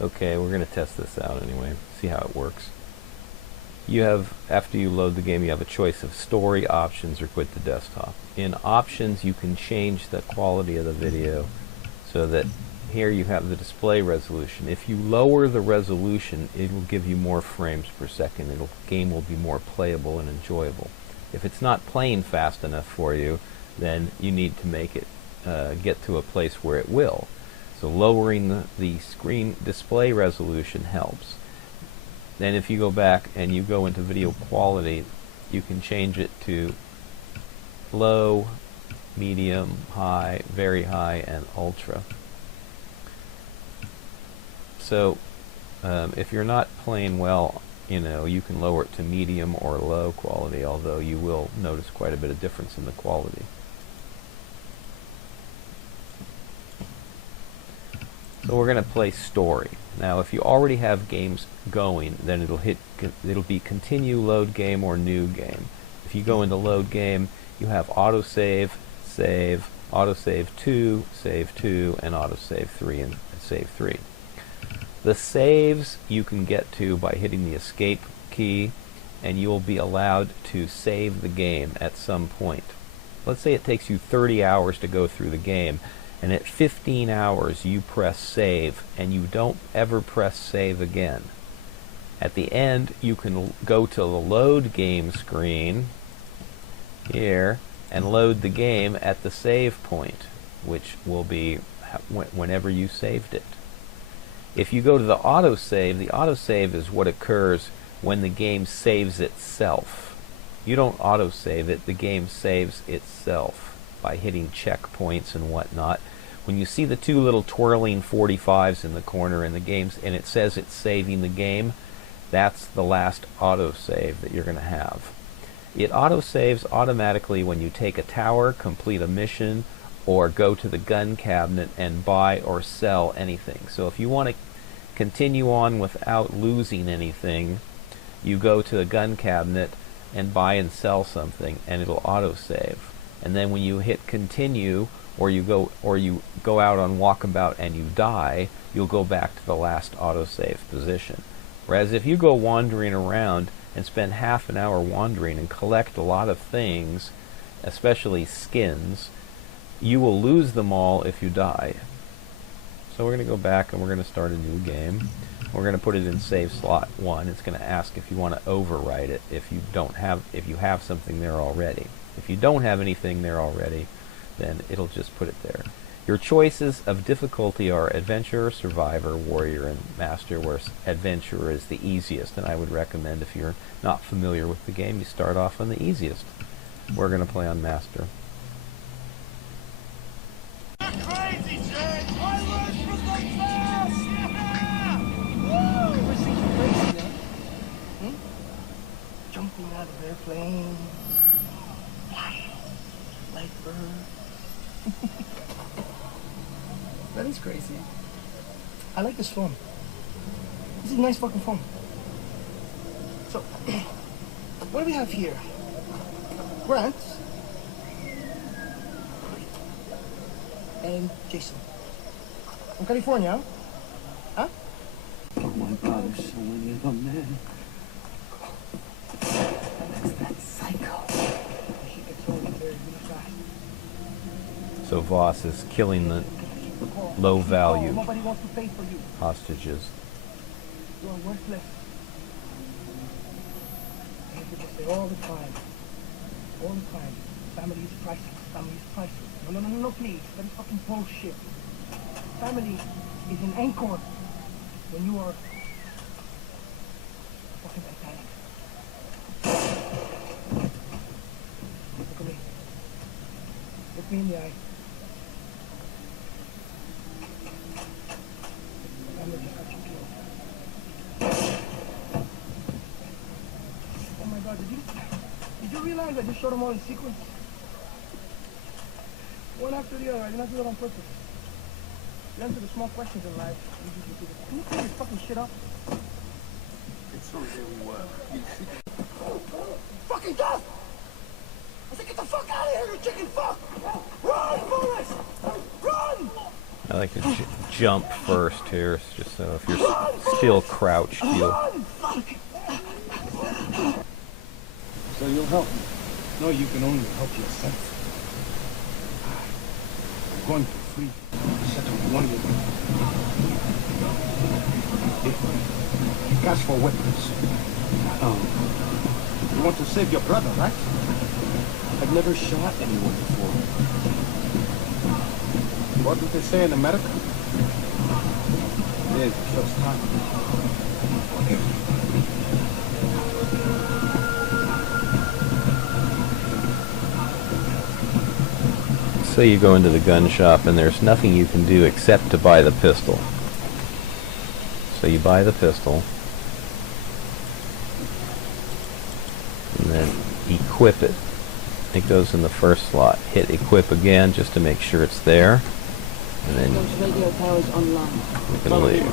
Okay, we're going to test this out anyway, see how it works. You have, after you load the game, you have a choice of story, options, or quit the desktop. In options, you can change the quality of the video so that here you have the display resolution. If you lower the resolution, it will give you more frames per second. The game will be more playable and enjoyable. If it's not playing fast enough for you, then you need to make it get to a place where it will. So lowering the screen display resolution helps. Then if you go back and you go into video quality, you can change it to low, medium, high, very high, and ultra. So if you're not playing well, you can lower it to medium or low quality, although you will notice quite a bit of difference in the quality. So we're going to play story. Now if you already have games going, then it'll be continue, load game, or new game. If you go into load game, you have autosave, save, autosave 2, save 2, and autosave 3 and save 3. The saves you can get to by hitting the escape key, and you'll be allowed to save the game at some point. Let's say it takes you 30 hours to go through the game, and at 15 hours you press save, and you don't ever press save again. At the end, you can go to the load game screen here and load the game at the save point, which will be whenever you saved it. If you go to the autosave is what occurs when the game saves itself. You don't autosave it, the game saves itself by hitting checkpoints and whatnot. When you see the two little twirling 45s in the corner in the games and it says it's saving the game, that's the last autosave that you're going to have. It autosaves automatically when you take a tower, complete a mission, or go to the gun cabinet and buy or sell anything. So if you want to continue on without losing anything, you go to the gun cabinet and buy and sell something, and it'll autosave. And then when you hit continue, or you go out on walkabout and you die, you'll go back to the last autosave position. Whereas if you go wandering around and spend half an hour wandering and collect a lot of things, especially skins, you will lose them all if you die. So we're going to go back and we're going to start a new game. We're going to put it in save slot 1. It's going to ask if you want to overwrite it if you have something there already. If you don't have anything there already, then it'll just put it there. Your choices of difficulty are Adventurer, Survivor, Warrior, and Master, where Adventurer is the easiest, and I would recommend if you're not familiar with the game, you start off on the easiest. We're going to play on Master. You're crazy, Jay! I learned from the best! Yeah! Woo! Ever seen you crazy, huh? Jumping out of airplanes, flying like birds. That is crazy. I like this phone. This is a nice fucking phone. So, what do we have here? Grant and Jason. From California, huh? Oh my God, there's so many of them, man. That's that psycho. He gets over there really fast. So Vaas is killing the low value Nobody wants to pay for you. hostages. You are worthless. I hear people say all the time. All the time. Family is priceless. Family is priceless. No, please. That is fucking bullshit. Family is an anchor when you are fucking Titanic. Look at me. Look me in the eye. Family just got you killed. Oh my God, did you realize I just showed them all in sequence? One after the other. I did not do it on purpose. You answer the small questions in life. Can you clean this fucking shit up? It's so really well. Fucking death! I said get the fuck out of here, you chicken fuck! Run, Forrest! Run! I like to jump first here, just so if you're still crouched, you'll... So you'll help me? No, you can only help yourself. I'm going to free you. Settle one of them. Cash for weapons. You want to save your brother, right? I've never shot anyone before. What do they say in America? It is the first time. So you go into the gun shop and there's nothing you can do except to buy the pistol. So you buy the pistol and then equip it. It goes in the first slot. Hit equip again just to make sure it's there. And then Those radio towers online. you can leave.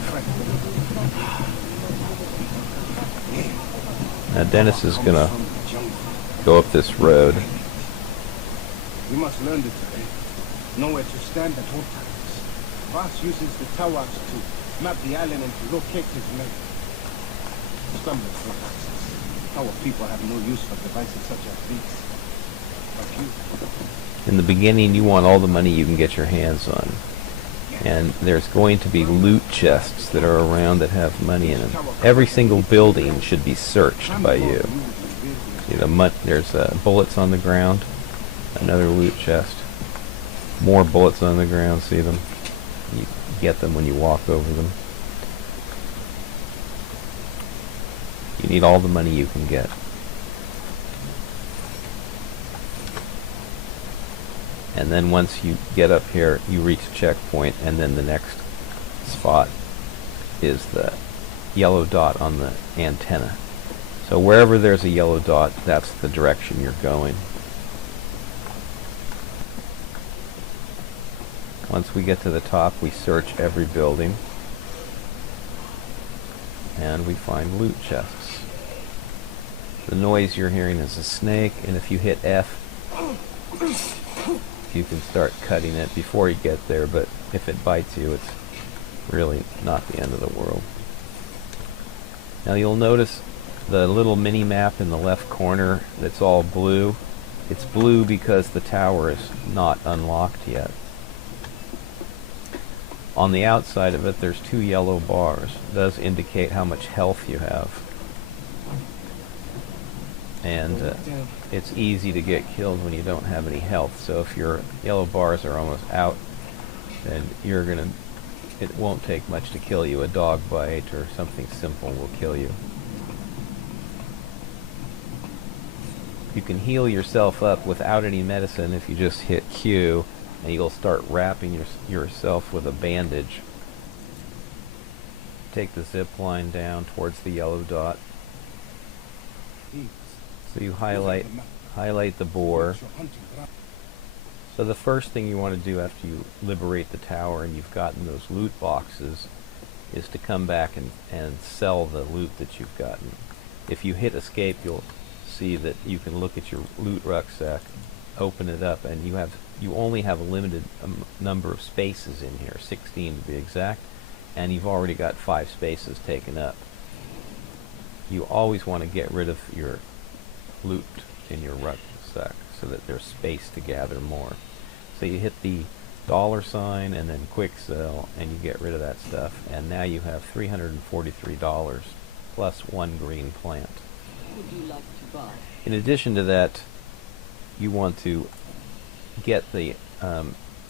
Now Dennis is gonna go up this road. You must learn it today. Know where to stand at all times. Vaas uses the towers to map the island and to locate his men. Stumblers for access. Our people have no use for devices such as these. But you... In the beginning, you want all the money you can get your hands on. And there's going to be loot chests that are around that have money in them. Every single building should be searched by you. See, there's bullets on the ground. Another loot chest. More bullets on the ground, see them? You get them when you walk over them. You need all the money you can get. And then once you get up here, you reach a checkpoint, and then the next spot is the yellow dot on the antenna. So wherever there's a yellow dot, that's the direction you're going. Once we get to the top, we search every building, and we find loot chests. The noise you're hearing is a snake, and if you hit F, you can start cutting it before you get there, but if it bites you, it's really not the end of the world. Now you'll notice the little mini map in the left corner that's all blue. It's blue because the tower is not unlocked yet. On the outside of it, there's 2 yellow bars. It does indicate how much health you have. And it's easy to get killed when you don't have any health. So if your yellow bars are almost out, then it won't take much to kill you. A dog bite or something simple will kill you. You can heal yourself up without any medicine if you just hit Q, and you'll start wrapping yourself with a bandage. Take the zip line down towards the yellow dot. So you highlight the boar. So the first thing you want to do after you liberate the tower and you've gotten those loot boxes is to come back and sell the loot that you've gotten. If you hit escape, you'll see that you can look at your loot rucksack, open it up, and you only have a limited number of spaces in here, 16 to be exact, and you've already got 5 spaces taken up. You always want to get rid of your loot in your rucksack so that there's space to gather more. So you hit the $sign and then quick sell, and you get rid of that stuff, and now you have $343 plus 1 green plant. Would you like to buy? In addition to that, you want to get the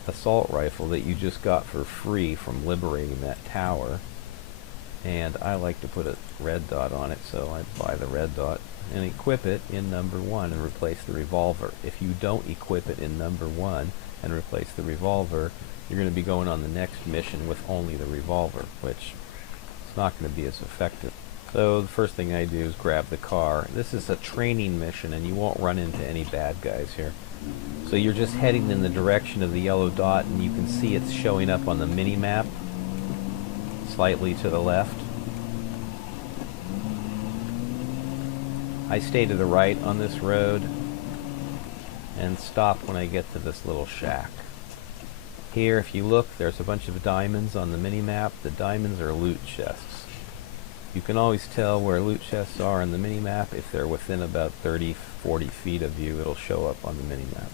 assault rifle that you just got for free from liberating that tower, and I like to put a red dot on it, so I buy the red dot and equip it in number 1 and replace the revolver. If you don't equip it in number 1 and replace the revolver, you're going to be going on the next mission with only the revolver, which is not going to be as effective. So the first thing I do is grab the car. This is a training mission, and you won't run into any bad guys here. So you're just heading in the direction of the yellow dot, and you can see it's showing up on the mini-map slightly to the left. I stay to the right on this road and stop when I get to this little shack. Here, if you look, there's a bunch of diamonds on the mini-map. The diamonds are loot chests. You can always tell where loot chests are on the mini-map. If they're within about 30, 40 feet of you, it'll show up on the mini-map.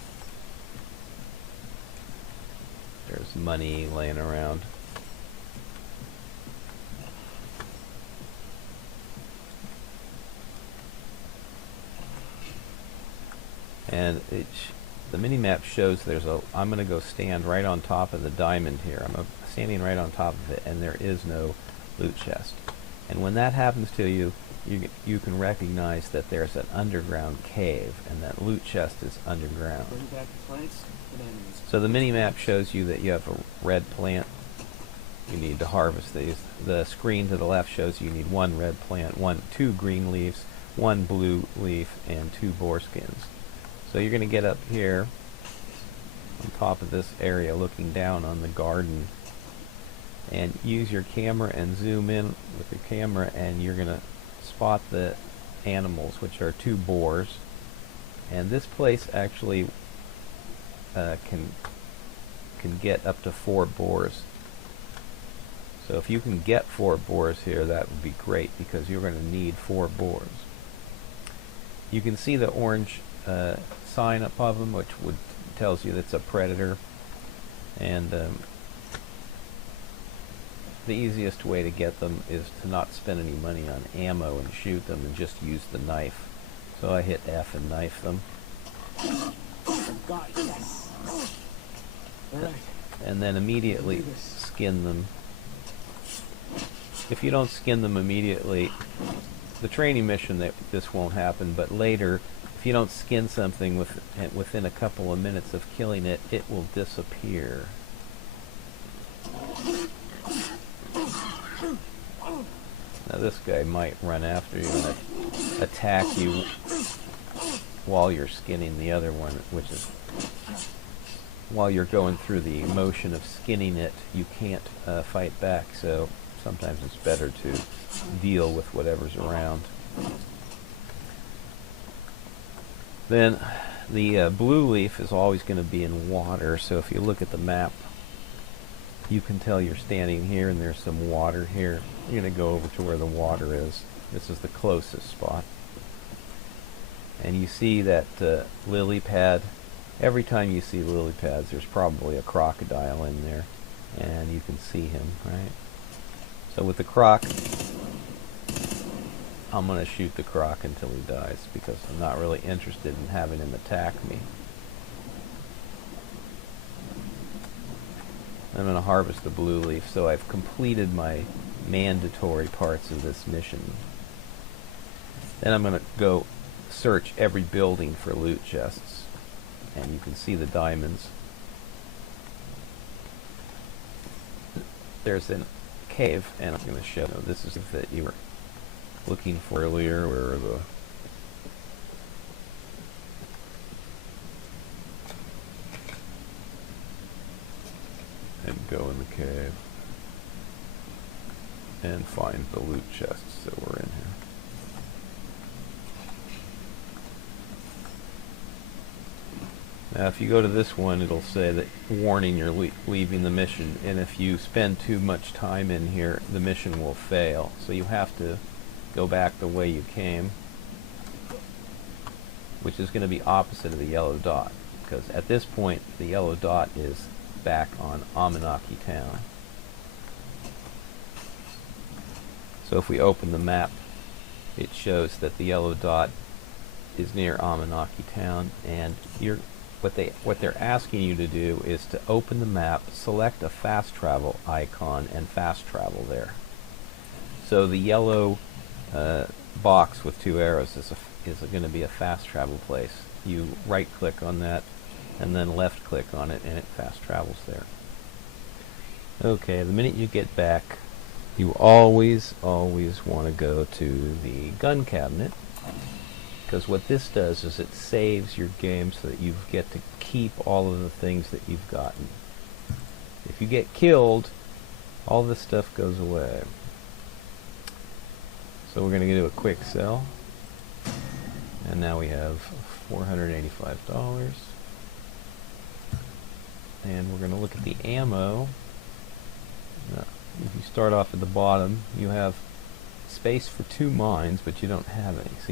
There's money laying around. And the mini-map shows there's a... I'm going to go stand right on top of the diamond here. I'm standing right on top of it, and there is no loot chest. And when that happens to you, you can recognize that there's an underground cave, and that loot chest is underground. Bring back the plants and enemies. So the mini-map shows you that you have a red plant. You need to harvest these. The screen to the left shows you need 1 red plant, 2 green leaves, 1 blue leaf, and 2 boar skins. So you're going to get up here on top of this area looking down on the garden and use your camera and zoom in with your camera, and you're going to spot the animals, which are 2 boars. And this place actually can get up to 4 boars. So if you can get 4 boars here, that would be great, because you're going to need 4 boars. You can see the orange sign up of them, which tells you that's a predator. And the easiest way to get them is to not spend any money on ammo and shoot them, and just use the knife. So I hit F and knife them. God, yes. Alright. And then immediately skin them. If you don't skin them immediately, the training mission, this won't happen, but later, if you don't skin something within a couple of minutes of killing it, it will disappear. Now this guy might run after you and attack you while you're skinning the other one, which is, while you're going through the motion of skinning it, you can't fight back, so sometimes it's better to deal with whatever's around. Then the blue leaf is always going to be in water, so if you look at the map, you can tell you're standing here and there's some water here. You're going to go over to where the water is. This is the closest spot. And you see that lily pad. Every time you see lily pads, there's probably a crocodile in there, and you can see him, right? So with the croc, I'm going to shoot the croc until he dies, because I'm not really interested in having him attack me. I'm going to harvest the blue leaf, so I've completed my mandatory parts of this mission. Then I'm going to go search every building for loot chests, and you can see the diamonds. There's a cave, and I'm going to show you, this is that you were looking for earlier, where the and go in the cave and find the loot chests that were in here. Now if you go to this one, it'll say that warning, you're leaving the mission, and if you spend too much time in here, the mission will fail. So you have to go back the way you came, which is going to be opposite of the yellow dot, because at this point the yellow dot is back on Amanaki town. So if we open the map, it shows that the yellow dot is near Amanaki town, and what they're asking you to do is to open the map, select a fast travel icon, and fast travel there. So the yellow box with 2 arrows is going to be a fast travel place. You right click on that and then left click on it, and it fast travels there. Okay, the minute you get back, you always want to go to the gun cabinet, because what this does is it saves your game so that you get to keep all of the things that you've gotten. If you get killed, all this stuff goes away. So we're going to do a quick sell, and now we have $485. And we're going to look at the ammo. If you start off at the bottom, you have space for 2 mines, but you don't have any. So